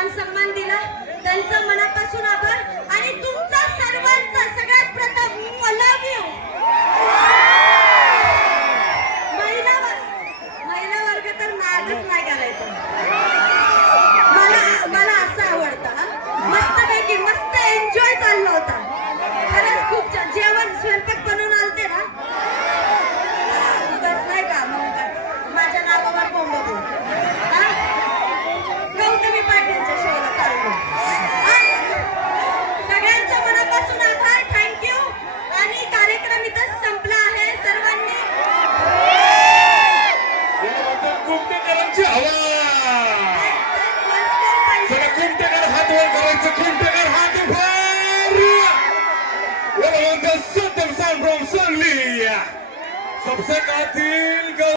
मान सन्मान दिला. त्यांचा मन त्यानंतर सत्यम सांगोम संगली सबसे कातील